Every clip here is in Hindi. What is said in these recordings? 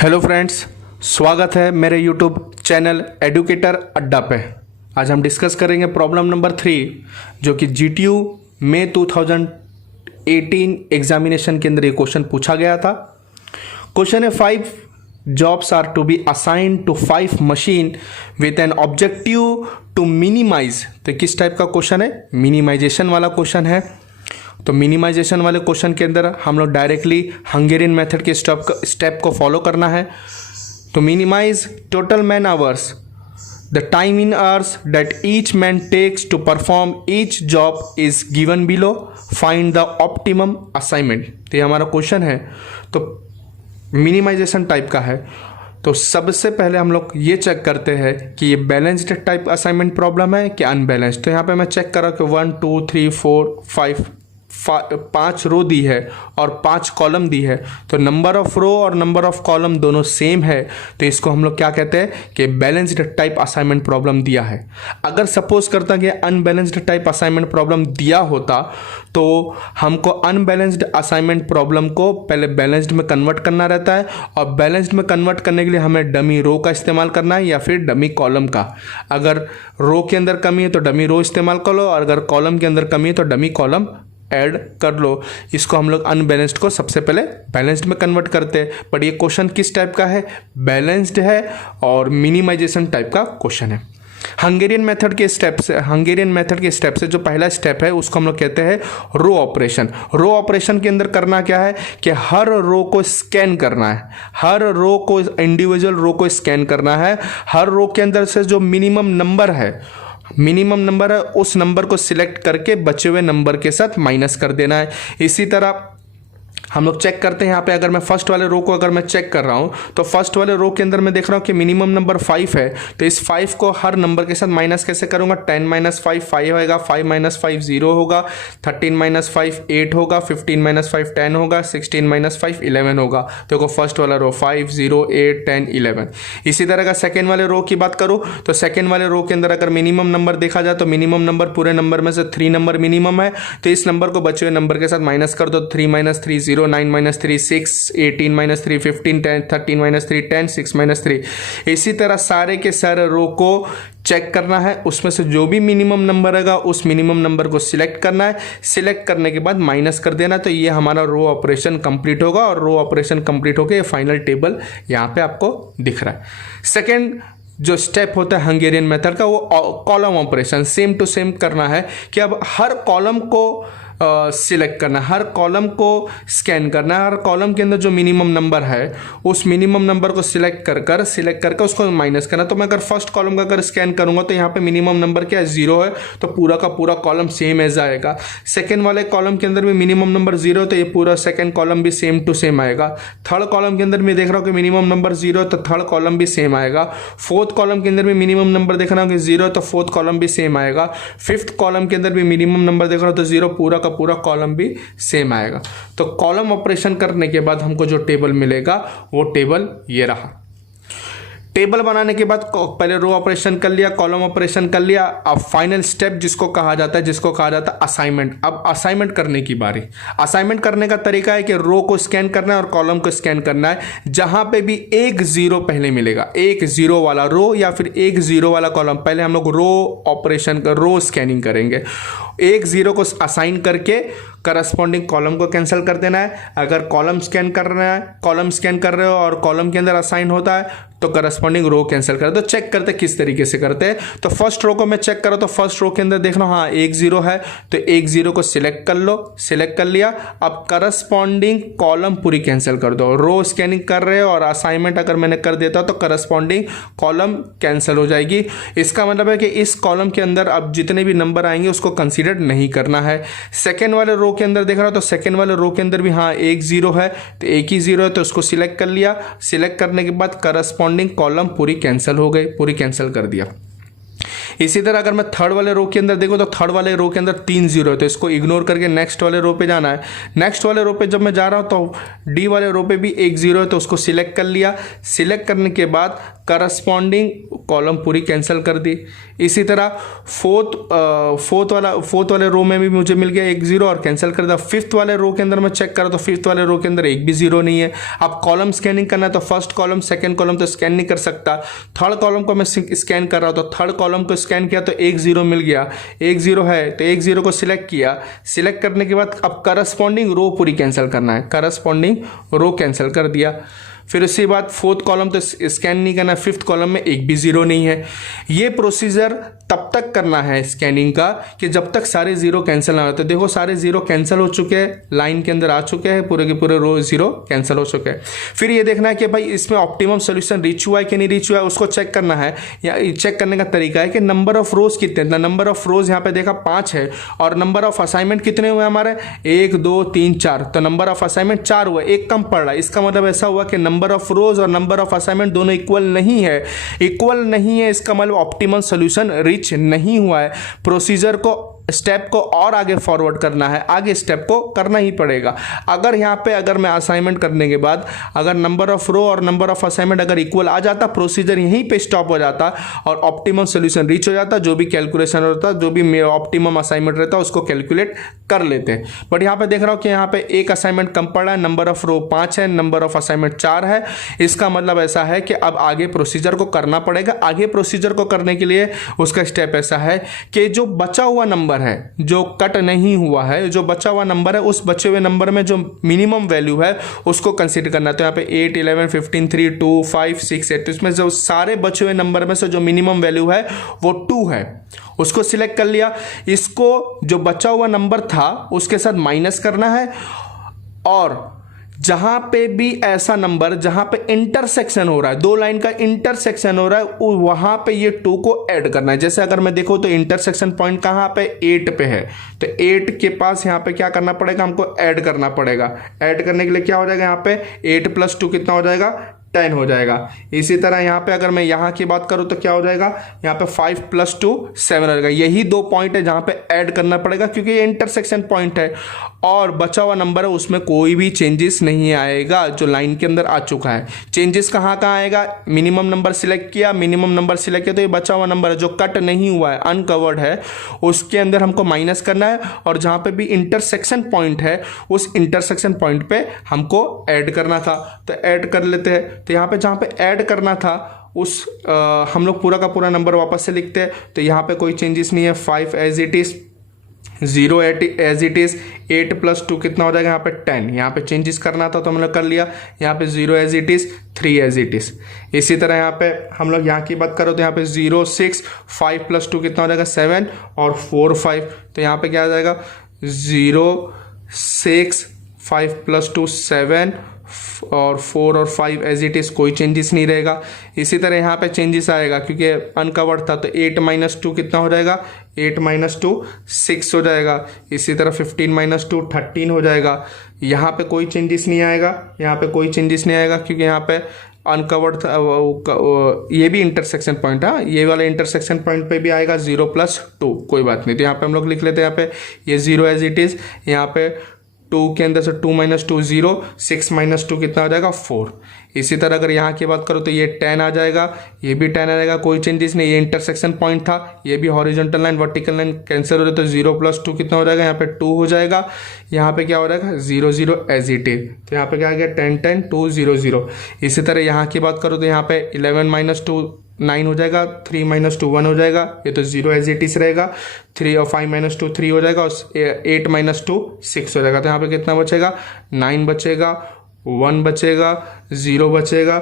हेलो फ्रेंड्स, स्वागत है मेरे यूट्यूब चैनल एडुकेटर अड्डा पे। आज हम डिस्कस करेंगे प्रॉब्लम नंबर 3 जो कि जीटीयू मई 2018 एग्जामिनेशन के अंदर ये क्वेश्चन पूछा गया था। क्वेश्चन है 5 jobs are to be assign to 5 machine with an objective to minimize. तो किस टाइप का क्वेश्चन है? मिनिमाइजेशन वाला क्वेश्चन है। तो मिनिमाइजेशन वाले क्वेश्चन के अंदर हम लोग डायरेक्टली हंगेरियन मेथड के स्टेप को फॉलो करना है। तो minimize total man hours, the time in hours that each man takes to perform each job is given below, find the optimum assignment. तो ये हमारा क्वेश्चन है, तो मिनिमाइजेशन टाइप का है। तो सबसे पहले हम लोग ये चेक करते हैं कि ये बैलेंस्ड टाइप असाइनमेंट प्रॉब्लम है कि अनबैलेंस्ड। तो यहाँ पे मैं चेक कर रहा हूँ कि 1 2 3 4 5 रो दी है और 5 कॉलम दी है। तो नंबर ऑफ रो और नंबर ऑफ कॉलम दोनों सेम है, तो इसको हम लोग क्या कहते हैं कि बैलेंस्ड टाइप असाइनमेंट प्रॉब्लम दिया है। अगर सपोज करता कि अनबैलेंस्ड टाइप असाइनमेंट प्रॉब्लम दिया होता तो हमको अनबैलेंस्ड असाइनमेंट प्रॉब्लम को पहले बैलेंस्ड में कन्वर्ट करना रहता है, और बैलेंस्ड में कन्वर्ट करने के लिए हमें डमी रो का इस्तेमाल करना है या फिर डमी कॉलम का। अगर रो के अंदर कमी है तो डमी रो इस्तेमाल कर लो, और अगर कॉलम के अंदर कमी है तो डमी कॉलम ऐड कर लो। इसको हम लोग अनबैलेंस्ड को सबसे पहले बैलेंस्ड में कन्वर्ट करते हैं। बट ये क्वेश्चन किस टाइप का है? बैलेंस्ड है और मिनिमाइजेशन टाइप का क्वेश्चन है। हंगेरियन मेथड के स्टेप से जो पहला स्टेप है उसको हम लोग कहते हैं रो ऑपरेशन। रो ऑपरेशन के अंदर करना क्या है कि हर रो को स्कैन करना है, हर रो को इंडिविजुअल रो को स्कैन करना है। हर रो के अंदर से जो मिनिमम नंबर है उस नंबर को सिलेक्ट करके बचे हुए नंबर के साथ माइनस कर देना है। इसी तरह हम लोग चेक करते हैं यहाँ पे, अगर मैं फर्स्ट वाले रो को अगर मैं चेक कर रहा हूँ तो फर्स्ट वाले रो के अंदर मैं देख रहा हूँ कि मिनिमम नंबर 5 है। तो इस 5 को हर नंबर के साथ माइनस कैसे करूँगा? 10 - 5 5 होगा, 5 - 5 0 होगा, 13 - 5 8 होगा, 15 - 5 10 होगा, 16 - 5 11 होगा। देखो फर्स्ट वाला रो 5 0 8 10 11। इसी तरह का सेकेंड वाले रो की बात करूँ तो सेकेंड वाले रो के अंदर अगर मिनिमम नंबर देखा जाए तो मिनिमम नंबर पूरे नंबर में से 3 नंबर मिनिमम है। तो इस नंबर को बचे हुए नंबर के साथ माइनस कर दो। 3 - 3 0, 9 - 3 6, 18 - 3 15, 10, 13 - 3 10, 6 - 3। इसी तरह सारे के सारे रो को चेक करना है, उसमें से जो भी मिनिमम नंबर रहेगा उस मिनिमम नंबर को सिलेक्ट करना है। सिलेक्ट करने के बाद माइनस कर देना। तो ये हमारा रो ऑपरेशन कंप्लीट होगा, और रो ऑपरेशन कंप्लीट होकर ये फाइनल टेबल यहाँ पे आपको दिख रहा है। सेकेंड जो स्टेप होता है हंगेरियन मेथड का, वो column operation same to same करना है कि अब हर कॉलम को सिलेक्ट करना है, हर कॉलम को स्कैन करना है। हर कॉलम के अंदर जो मिनिमम नंबर है उस मिनिमम नंबर को सिलेक्ट करके उसको माइनस करना। तो मैं अगर फर्स्ट कॉलम का अगर स्कैन करूंगा तो यहाँ पे मिनिमम नंबर क्या है? 0 है, तो पूरा का पूरा कॉलम सेम एज आएगा। सेकेंड वाले कॉलम के अंदर भी मिनिमम नंबर 0 है, तो ये पूरा सेकेंड कॉलम भी सेम टू सेम आएगा। थर्ड कॉलम के अंदर मैं देख रहा हूँ कि मिनिमम नंबर 0 है, तो थर्ड कॉलम भी सेम आएगा। फोर्थ कॉलम के अंदर भी मिनिमम नंबर देख रहा हूँ कि 0 है, तो फोर्थ कॉलम भी सेम आएगा। फिफ्थ कॉलम के अंदर भी मिनिमम नंबर देख रहा हूँ तो 0, पूरा का पूरा कॉलम भी सेम आएगा। तो कॉलम ऑपरेशन करने के बाद हमको जो टेबल मिलेगा वो टेबल ये रहा। टेबल बनाने के बाद पहले रो ऑपरेशन कर लिया, कॉलम ऑपरेशन कर लिया। अब फाइनल स्टेप जिसको कहा जाता है असाइनमेंट। अब असाइनमेंट करने की बारी। असाइनमेंट करने का तरीका है कि रो को स्कैन करना है और कॉलम को स्कैन करना है। जहां पे भी 1 0 पहले मिलेगा, 1 0 वाला रो या फिर 1 0 वाला कॉलम, पहले हम लोग रो ऑपरेशन का रो स्कैनिंग करेंगे। 1 0 को असाइन करके करस्पॉन्डिंग कॉलम को कैंसिल कर देना है। अगर कॉलम स्कैन कर रहे हो और कॉलम के अंदर असाइन होता है तो करस्पॉन्डिंग रो कैंसिल कर दो। चेक करते किस तरीके से करते हैं। तो फर्स्ट रो को मैं चेक करो तो फर्स्ट रो के अंदर देखना, हाँ 1 0 है, तो 1 0 को सिलेक्ट कर लो, सिलेक्ट कर लिया। अब करस्पॉन्डिंग कॉलम पूरी कैंसिल कर दो। रो स्कैनिंग कर रहे हो और असाइनमेंट अगर मैंने कर देता तो करस्पॉन्डिंग कॉलम कैंसिल हो जाएगी। इसका मतलब है कि इस कॉलम के अंदर अब जितने भी नंबर आएंगे उसको कंसीडर नहीं करना है। सेकेंड वाले रो के अंदर देख रहा हो तो सेकेंड वाले रो के अंदर भी हाँ 1 0 है, तो 1 ही 0 है, तो उसको सिलेक्ट कर लिया। सिलेक्ट करने के बाद करस्पॉन्डिंग कॉलम पूरी कैंसिल हो गई, पूरी कैंसिल कर दिया। इसी तरह अगर मैं थर्ड वाले रो के अंदर देखूँ तो थर्ड वाले रो के अंदर 3 जीरो है, तो इसको इग्नोर करके नेक्स्ट वाले रो पे जाना है। नेक्स्ट वाले रो पे जब मैं जा रहा हूँ तो डी वाले रो पे भी 1 जीरो है, तो उसको सिलेक्ट कर लिया। सिलेक्ट करने के बाद करस्पॉन्डिंग कॉलम पूरी कैंसिल कर दी। इसी तरह फोर्थ वाले रो में भी मुझे मिल गया 1 जीरो और कैंसिल कर दिया। फिफ्थ वाले रो के अंदर मैं चेक करा तो फिफ्थ वाले रो के अंदर एक भी जीरो नहीं है। अब कॉलम स्कैनिंग करना है तो फर्स्ट कॉलम सेकंड कॉलम तो स्कैन नहीं कर सकता, थर्ड कॉलम को मैं स्कैन कर रहा हूँ, तो थर्ड कॉलम को स्कैन किया तो 1 जीरो मिल गया। 1 जीरो है तो 1 जीरो को सिलेक्ट किया। सिलेक्ट करने के बाद अब करस्पॉन्डिंग रो पूरी कैंसिल करना है, करस्पॉन्डिंग रो कैंसिल कर दिया। फिर उसके बाद फोर्थ कॉलम तो स्कैन नहीं करना, फिफ्थ कॉलम में एक भी जीरो नहीं है। ये प्रोसीजर तब तक करना है स्कैनिंग का कि जब तक सारे जीरो कैंसिल ना हो। तो देखो सारे जीरो कैंसिल हो चुके हैं, लाइन के अंदर आ चुके हैं, पूरे के पूरे रो जीरो कैंसिल हो चुके हैं। फिर ये देखना है कि भाई इसमें ऑप्टिमम सोल्यूशन रीच हुआ है कि नहीं रीच हुआ है, उसको चेक करना है। या चेक करने का तरीका है कि नंबर ऑफ रोज कितने, नंबर ऑफ रोज यहाँ पे देखा 5 है और नंबर ऑफ असाइनमेंट कितने हुए हमारे 1 2 3 4, तो नंबर ऑफ असाइनमेंट 4 हुआ, एक कम पड़ रहा है। इसका मतलब ऐसा हुआ कि नंबर ऑफ रोज और नंबर ऑफ असाइनमेंट दोनों इक्वल नहीं है। इक्वल नहीं है इसका मतलब ऑप्टिमल सॉल्यूशन रीच नहीं हुआ है। प्रोसीजर को स्टेप को और आगे फॉरवर्ड करना है, आगे स्टेप को करना ही पड़ेगा। अगर यहाँ पे अगर मैं असाइनमेंट करने के बाद अगर नंबर ऑफ रो और नंबर ऑफ असाइनमेंट अगर इक्वल आ जाता, प्रोसीजर यहीं पे स्टॉप हो जाता और ऑप्टिमम सॉल्यूशन रीच हो जाता। जो भी कैलकुलेशन होता, जो भी मेरा ऑप्टिमम असाइनमेंट रहता उसको कैलकुलेट कर लेते। बट यहाँ पे देख रहा हूँ कि यहाँ पे एक असाइनमेंट कम पड़ा है, नंबर ऑफ रो 5 है, नंबर ऑफ असाइनमेंट 4 है। इसका मतलब ऐसा है कि अब आगे प्रोसीजर को करना पड़ेगा। आगे प्रोसीजर को करने के लिए उसका स्टेप ऐसा है कि जो बचा हुआ नंबर है, जो कट नहीं हुआ है, जो बचा हुआ नंबर है, उस बचे हुए नंबर में जो मिनिमम वैल्यू है उसको कंसीडर करना है। तो यहाँ पे 8 11 15 3 2 5 6 8, तो इसमें जो सारे बचे हुए नंबर में से जो मिनिमम वैल्यू है वो 2 है, उसको सिलेक्ट कर लिया। इसको जो बचा हुआ नंबर था उसके साथ माइनस करना है और जहां पे भी ऐसा नंबर जहां पे इंटरसेक्शन हो रहा है, दो लाइन का इंटरसेक्शन हो रहा है, वहां पे ये 2 को ऐड करना है। जैसे अगर मैं देखो तो इंटरसेक्शन पॉइंट कहां पे 8 पे है, तो 8 के पास यहां पे क्या करना पड़ेगा, हमको ऐड करना पड़ेगा। ऐड करने के लिए क्या हो जाएगा, यहां पे 8 + 2 कितना हो जाएगा, 10 हो जाएगा। इसी तरह यहाँ पे अगर मैं यहाँ की बात करूँ तो क्या हो जाएगा, यहाँ पे 5 + 2 7 हो जाएगा। यही 2 पॉइंट है जहाँ पे ऐड करना पड़ेगा क्योंकि ये इंटरसेक्शन पॉइंट है और बचा हुआ नंबर है उसमें कोई भी चेंजेस नहीं आएगा जो लाइन के अंदर आ चुका है। चेंजेस कहाँ आएगा, मिनिमम नंबर सिलेक्ट किया, मिनिमम नंबर सिलेक्ट किया तो ये बचा हुआ नंबर है जो कट नहीं हुआ है, अनकवर्ड है, उसके अंदर हमको माइनस करना है और जहाँ पे भी इंटरसेक्शन पॉइंट है उस इंटरसेक्शन पॉइंट पे हमको ऐड करना था। तो ऐड कर लेते हैं। तो यहाँ पे जहाँ पे ऐड करना था उस हम लोग पूरा का पूरा नंबर वापस से लिखते हैं। तो यहाँ पे कोई चेंजेस नहीं है, 5 as it is, 0 as it is, 8 + 2 कितना हो जाएगा, यहाँ पे 10। यहाँ पे चेंजेस करना था तो हम लोग कर लिया। यहाँ पे 0 as it is, 3 as it is. इसी तरह यहाँ पे हम लोग यहाँ की बात करो तो यहाँ पे 0 6, 5 + 2 कितना हो जाएगा, 7 और 4 5। तो यहाँ पे क्या आ जाएगा, 0 6 5 + 2 7 और 4 और 5 एज इट इज़, कोई चेंजेस नहीं रहेगा। इसी तरह यहाँ पे चेंजेस आएगा क्योंकि अनकवर्ड था तो 8 - 2 कितना हो जाएगा, 8 - 2 6 हो जाएगा। इसी तरह 15 - 2 13 हो जाएगा। यहाँ पे कोई चेंजेस नहीं आएगा, यहाँ पे कोई चेंजेस नहीं आएगा क्योंकि यहाँ पे अनकवर्ड था। ये भी इंटरसेक्शन पॉइंट है, ये वाला इंटरसेक्शन पॉइंट पे भी आएगा 0 + 2, कोई बात नहीं। तो यहाँ पे हम लोग लिख लेते हैं, यहाँ पे ये 0 एज इट इज़, यहाँ पे 2 के अंदर से 2 - 2 0, 6 - 2 कितना हो जाएगा, 4। इसी तरह अगर यहाँ की बात करो तो ये 10 आ जाएगा, ये भी 10 आ जाएगा, कोई चेंजेस नहीं। ये इंटरसेक्शन पॉइंट था, ये भी horizontal line vertical line cancel हो रहा है तो 0 + 2 कितना हो जाएगा, यहाँ पे 2 हो जाएगा। यहाँ पे क्या हो जाएगा, 0 0 एज इट इज। तो यहाँ पे क्या आ गया, 10 10 2 0 0। इसी तरह यहाँ की बात करो तो यहाँ पे 11 - 2 9 हो जाएगा, 3 - 2 1 हो जाएगा, ये तो 0 एज इट इज रहेगा। 3 और 5 - 2 3 हो जाएगा और 8 - 2 6 हो जाएगा। तो यहाँ पे कितना बचेगा, 9 बचेगा, 1 बचेगा, 0 बचेगा,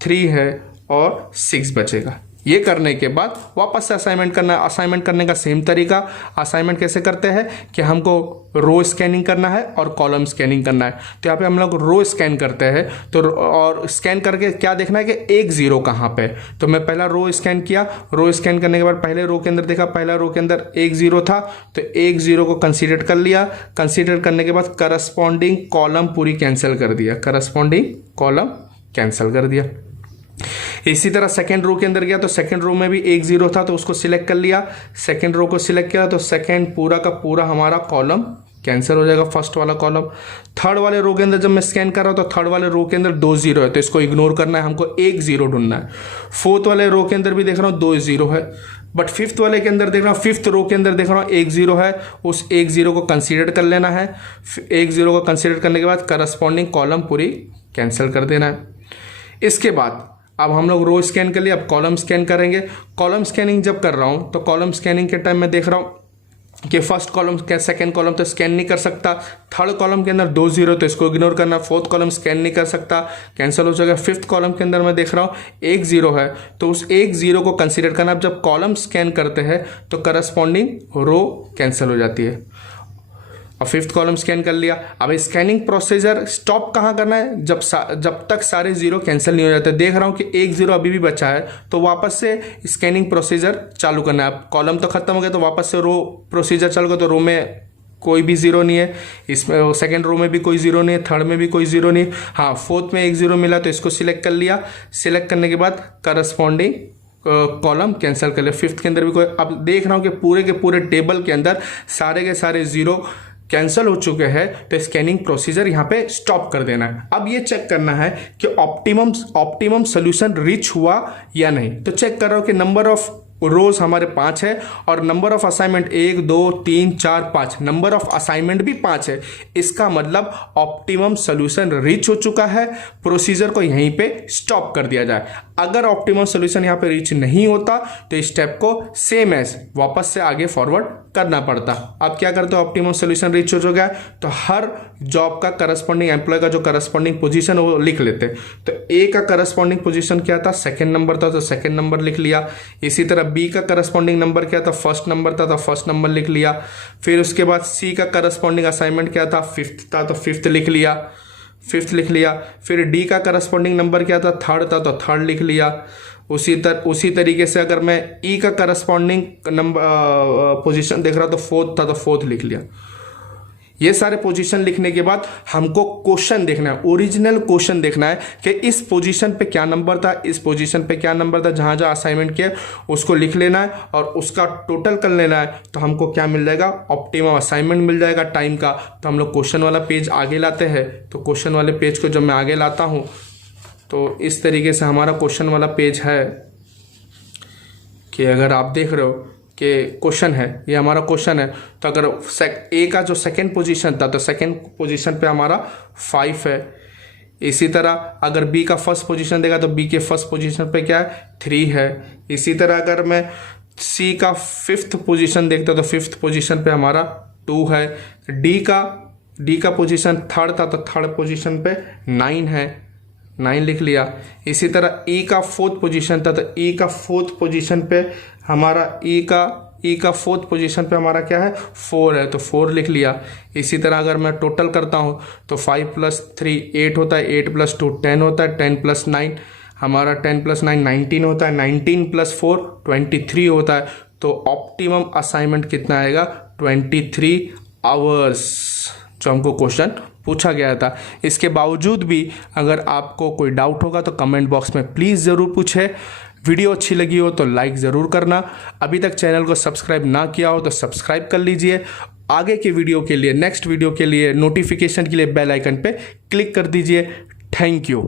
3 है और 6 बचेगा। ये करने के बाद वापस से असाइनमेंट करना है। असाइनमेंट करने का सेम तरीका, असाइनमेंट कैसे करते हैं कि हमको रो स्कैनिंग करना है और कॉलम स्कैनिंग करना है। तो यहाँ पे हम लोग रो स्कैन करते हैं तो और स्कैन करके क्या देखना है कि 1 0 कहाँ पे। तो मैं पहला रो स्कैन किया, रो स्कैन करने के बाद पहले रो के अंदर देखा, पहला रो के अंदर 1 0 था तो 1 0 को कंसीडर कर लिया। कंसीडर करने के बाद करस्पॉन्डिंग कॉलम पूरी कैंसिल कर दिया, करस्पॉन्डिंग कॉलम कैंसिल कर दिया। इसी तरह सेकेंड रो के अंदर गया तो सेकेंड रो में भी एक जीरो था तो उसको सिलेक्ट कर लिया, सेकेंड रो को सिलेक्ट किया तो सेकेंड पूरा का पूरा हमारा कॉलम कैंसिल हो जाएगा, फर्स्ट वाला कॉलम। थर्ड वाले रो के अंदर जब मैं स्कैन कर रहा हूँ तो थर्ड वाले रो के अंदर 2 जीरो है तो इसको इग्नोर करना है, हमको एक जीरो ढूंढना है। फोर्थ वाले रो के अंदर भी देख रहा हूँ 2 जीरो है, बट फिफ्थ वाले के अंदर देख रहा हूँ, फिफ्थ रो के अंदर देख रहा हूँ 1 जीरो है, उस 1 जीरो को कंसीडर कर लेना है। 1 जीरो को कंसीडर करने के बाद करस्पॉन्डिंग कॉलम पूरी कैंसिल कर देना है। इसके बाद अब हम लोग रो स्कैन कर लिए, अब कॉलम स्कैन करेंगे। कॉलम स्कैनिंग जब कर रहा हूँ तो कॉलम स्कैनिंग के टाइम में देख रहा हूँ कि फर्स्ट कॉलम सेकंड कॉलम तो स्कैन नहीं कर सकता, थर्ड कॉलम के अंदर 2 जीरो तो इसको इग्नोर करना, फोर्थ कॉलम स्कैन नहीं कर सकता, कैंसिल हो जाएगा। फिफ्थ कॉलम के अंदर मैं देख रहा हूँ 1 जीरो है तो उस 1 जीरो को कंसीडर करना। अब जब कॉलम स्कैन करते हैं तो करस्पॉन्डिंग रो कैंसिल हो जाती है। और फिफ्थ कॉलम स्कैन कर लिया। अब स्कैनिंग प्रोसीजर स्टॉप कहाँ करना है, जब तक सारे जीरो कैंसिल नहीं हो जाते। देख रहा हूँ कि 1 जीरो अभी भी बचा है तो वापस से स्कैनिंग प्रोसीजर चालू करना है। अब कॉलम तो खत्म हो गया तो वापस से रो प्रोसीजर चालू कर, तो रो में कोई भी जीरो नहीं है, इसमें सेकंड रो में भी कोई जीरो नहीं है, थर्ड में भी कोई जीरो नहीं। हाँ, फोर्थ में 1 जीरो मिला तो इसको सिलेक्ट कर लिया, सिलेक्ट करने के बाद करस्पॉन्डिंग कॉलम कैंसिल कर लिया। फिफ्थ के अंदर भी कोई, अब देख रहा हूँ कि पूरे के पूरे टेबल के अंदर सारे के सारे जीरो कैंसिल हो चुके हैं तो स्कैनिंग प्रोसीजर यहाँ पे स्टॉप कर देना है। अब ये चेक करना है कि ऑप्टिमम सोल्यूशन रीच हुआ या नहीं। तो चेक कर रहा हूँ कि नंबर ऑफ रोज हमारे 5 है और number of assignment 1 2 3 4 5, number of assignment भी 5 है। इसका मतलब ऑप्टिमम सोल्यूशन रीच हो चुका है, प्रोसीजर को यहीं पे स्टॉप कर दिया जाए। अगर ऑप्टिमम सोल्यूशन यहाँ पे रीच नहीं होता तो इस स्टेप को सेम एज वापस से आगे फॉरवर्ड करना पड़ता। अब क्या करते हो, ऑप्टिमम सोल्यूशन रीच हो चुका है तो हर जॉब का करस्पॉन्डिंग एम्प्लॉय का जो करस्पॉन्डिंग पोजीशन वो लिख लेते। तो ए का करस्पॉन्डिंग पोजीशन क्या था, सेकंड नंबर था तो सेकंड नंबर लिख लिया। इसी तरह बी का करस्पॉन्डिंग नंबर क्या था, फर्स्ट नंबर था तो फर्स्ट नंबर लिख लिया। फिर उसके बाद सी का करस्पॉन्डिंग असाइनमेंट क्या था, फिफ्थ था तो फिफ्थ लिख लिया, फिफ्थ लिख लिया। फिर डी का करस्पॉन्डिंग नंबर क्या था, थर्ड था तो थर्ड लिख लिया। उसी तरीके से अगर मैं ई का करस्पॉन्डिंग नंबर पोजीशन देख रहा तो फोर्थ था तो फोर्थ लिख लिया। ये सारे पोजीशन लिखने के बाद हमको क्वेश्चन देखना है, ओरिजिनल क्वेश्चन देखना है कि इस पोजीशन पे क्या नंबर था, इस पोजीशन पे क्या नंबर था, जहां जहां असाइनमेंट किया उसको लिख लेना है और उसका टोटल कर लेना है। तो हमको क्या मिल जाएगा, ऑप्टिमम असाइनमेंट मिल जाएगा टाइम का। तो हम लोग क्वेश्चन वाला पेज आगे लाते हैं। तो क्वेश्चन वाले पेज को जब मैं आगे लाता हूँ तो इस तरीके से हमारा क्वेश्चन वाला पेज है कि अगर आप देख रहे हो कि क्वेश्चन है, ये हमारा क्वेश्चन है। तो अगर ए का जो सेकंड पोजीशन था तो सेकंड पोजीशन पे हमारा 5 है। इसी तरह अगर बी का फर्स्ट पोजीशन देगा तो बी के फर्स्ट पोजीशन पे क्या है, 3 है। इसी तरह अगर मैं सी का फिफ्थ पोजीशन देखता तो फिफ्थ पोजीशन पे हमारा 2 है। डी का पोजीशन थर्ड था तो थर्ड पोजीशन पे 9 है, 9 लिख लिया। इसी तरह ई का फोर्थ पोजीशन था तो ई का फोर्थ पोजीशन पे हमारा ई का फोर्थ पोजीशन पे हमारा क्या है, 4 है तो 4 लिख लिया। इसी तरह अगर मैं टोटल करता हूँ तो 5 + 3 8 होता है, 8 + 2 10 होता है, 10 + 9 हमारा 10 + 9 19 होता है, 19 + 4 23 होता है। तो ऑप्टिमम असाइनमेंट कितना आएगा, 23 आवर्स, जो हमको क्वेश्चन पूछा गया था। इसके बावजूद भी अगर आपको कोई डाउट होगा तो कमेंट बॉक्स में प्लीज़ ज़रूर पूछें। वीडियो अच्छी लगी हो तो लाइक ज़रूर करना। अभी तक चैनल को सब्सक्राइब ना किया हो तो सब्सक्राइब कर लीजिए। आगे के वीडियो के लिए, नेक्स्ट वीडियो के लिए, नोटिफिकेशन के लिए बेल आइकन पे क्लिक कर दीजिए। Thank you.